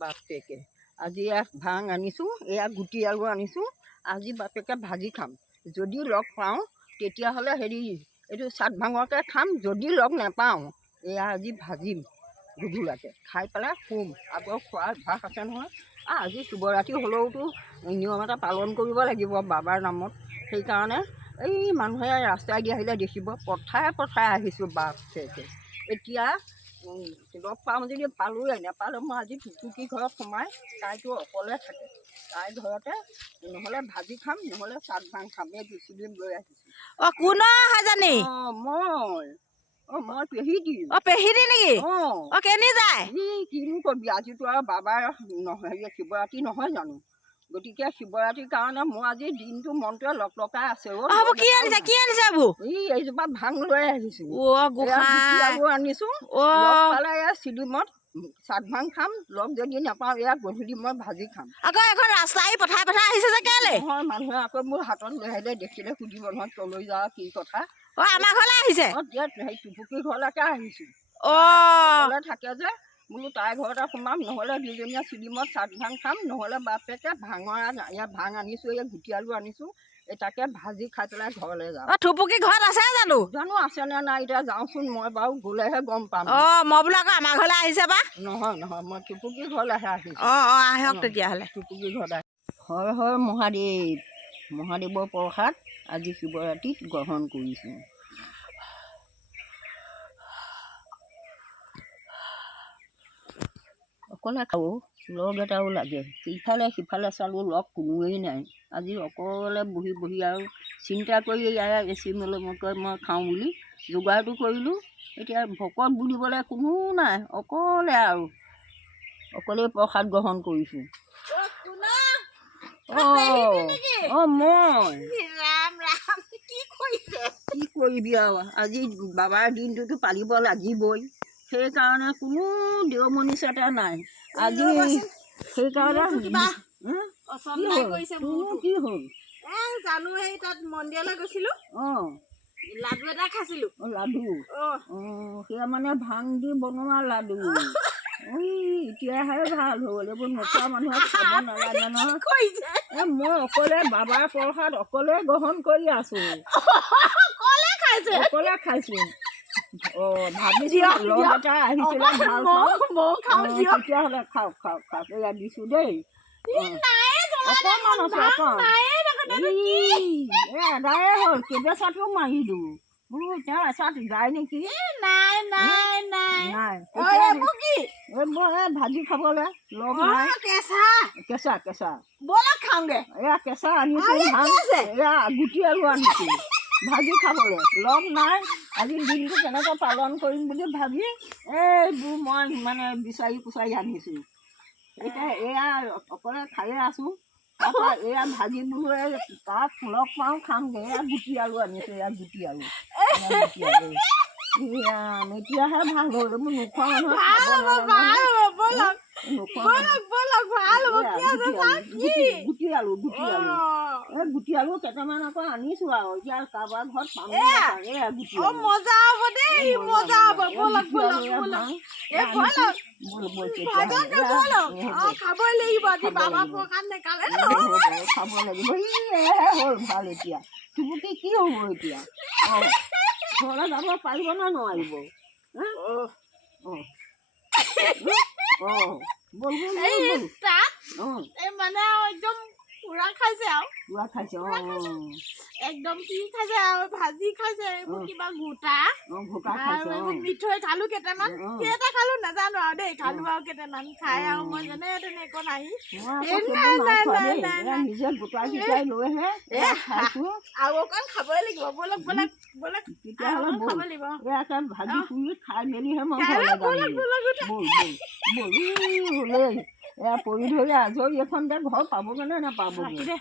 বাপেকে আজি ভাং আনিছোঁ, এয়া গুটি আলু আনিছোঁ। আজি বাপেকে ভাজি খাম। যদি লগ পাওঁ তেতিয়াহ'লে এইটো চাট ভাঙকে খাম। যদি লগ নাপাওঁ এয়া আজি ভাজিম গধূলাকৈ খাই পেলাই শুম। আকৌ খোৱাৰ অভ্যাস আছে নহয়। আজি শিৱৰাত্ৰি হ'লেওতো নিয়ম এটা পালন কৰিব লাগিব বাবাৰ নামত। সেইকাৰণে এই মানুহে ৰাস্তাই দি আহিলে দেখিব, পথাৰে পথাৰে আহিছোঁ বাপেকে। এতিয়া লগ পাওঁ যদি পালোঁৱে, নাপালোঁ মই আজি টুকুকি ঘৰত সোমাই, তাইতো অকলে থাকে, তাইৰ ঘৰতে নহ'লে ভাজি খাম, নহ'লে চাট ভাং খাম। এই বিচুলিম লৈ আহিছোঁ। কোন হয় জানি? মই পেহী দিম। পেহী দি নেকি? কেনি যায়? কিনো কবি, আজিতো আৰু বাবাৰ শিৱৰাত্ৰি নহয় জানো? গতিকে শিৱৰাত্ৰিৰ কাৰণে মোৰ আজি দিনটো মনটোৱে লকলকাই আছে। কি আনিছে এইবোৰ? এইজোপা ভাং লৈ আহিছোঁ, আনিছোঁ। পালে এয়া চিলিমত চাট ভাং খাম। লগ যদি নাপাওঁ এয়া গধূলি মই ভাজি খাম। আকৌ এখন ৰাস্তা পথাৰে পথাৰে আহিছে যে কেলে? নহয়, মানুহে আকৌ মোৰ হাতত লৈ আহিলে দেখিলে সুধিব নহয়, তলৈ যাওঁ কি কথা। আমাৰ ঘৰলৈ আহিছে? টুপুকি ঘৰলৈকে আহিছোঁ। অকলে থাকে যে, বোলো তাইৰ ঘৰতে সোমাম, নহ'লে দুজনীয়া চিলিমত চাট ভাং খাম, নহ'লে বাপেকে ইয়াত ভাং আনিছোঁ, এই গুটি আলু আনিছোঁ, এই তাকে ভাজি খাই পেলাই ঘৰলৈ যাওঁ। টুপুকি ঘৰত আছে জানো? জানো আছেনে নাই, এতিয়া যাওঁচোন, মই বাৰু গ'লেহে গম পাম। মই বোলো আকৌ আমাৰ ঘৰলৈ আহিছে বা? নহয়, মই টুপুকি ঘৰলৈহে আহিছোঁ। আহক তেতিয়াহ'লে। টুপুকি ঘৰত হয় হয় মহাদেৱ, মহাদেৱৰ প্ৰসাদ আজি শিৱৰাত্ৰিত গ্ৰহণ কৰিছোঁ। অকলে খাওঁ, লগ এটাও লাগে। ইফালে সিফালে চালোঁ, লগ কোনোৱেই নাই। আজি অকলে বহি বহি আৰু চিন্তা কৰি এচি মেলমকৈ মই খাওঁ বুলি যোগাৰটো কৰিলোঁ। এতিয়া ভকত বুলিবলৈ কোনো নাই, অকলেই প্ৰসাদ গ্ৰহণ কৰিছোঁ। কি কৰিবি আৰু, আজি বাবাৰ দিনটোতো পালিব লাগিবই। সেইকাৰণে কোনো দেওমণি চেতা নাই আজি। সেইকাৰণে কি হ'ল জানো, সেই তাত মন্দিৰলৈ গৈছিলোঁ, লাডু এটা খাইছিলোঁ। লাডু? সেয়া মানে ভাং দি বনোৱা লাডু। এতিয়াহে ভাল হ'ল, এইবোৰ নোখোৱা মানুহে খাব নালাগে নহয়। মই অকলে বাবাৰ প্ৰসাদ অকলে গ্ৰহণ কৰি আছোঁ, অকলে খাইছোঁ। ভাবিছোঁ লগ এটা আহিছিলে, ভাল পাওঁ, তেতিয়াহ'লে খাওক। এয়া দিছোঁ দেই। অকণমান আছে, এদায়ে হ'ল, কেইবেচাটো মাৰিলোঁ। বোলো তেওঁ এচাত যায় নেকি? নাই, ভাজি খাবলৈ লগ নাই। কেঁচা এয়া কেঁচা আনিছোঁ, এয়া গুটি আলু আনিছোঁ ভাজি খাবলৈ লগ নাই। আজি দিনটো কেনেকৈ পালন কৰিম বুলি ভাবি এইবোৰ মই মানে বিচাৰি কুচাৰি আনিছোঁ। এতিয়া এয়া অকলে খায়ে আছোঁ। তাৰপৰা এয়া ভাজি বোলো তাত লগ পাওঁ খামগৈ। এয়া গুটি আলু আনিছোঁ, এতিয়াহে ভাল হ'ল। মোৰ নোখোৱা গুটি আলু কেইটামান আকৌ আনিছোঁ আৰু এতিয়া কাৰোবাৰ ঘৰত পাম। খাব লাগিব, হ'ল ভাল। এতিয়া টুপুকি কি হ'ব এতিয়া? ঘৰলৈ যাব পাৰিব নে নোৱাৰিব? একদম কি খাইছে আৰু ভাজি খাইছে, কিবা গোটা মিঠৈ খালো কেইটামান, কেইটা খালো নাজানো আৰু দেই, খালো আৰু কেইটামান খাই আৰু মই যেনে তেনে একো নাহি আৰু অকণ খাবই লাগিব। ব'লক খাব লাগিব। ভাজি পুৰি খাই মেলিহে মই পৰি ধৰি আজৰি এখন ঘৰ পাবগৈ নে নাপাবগৈ।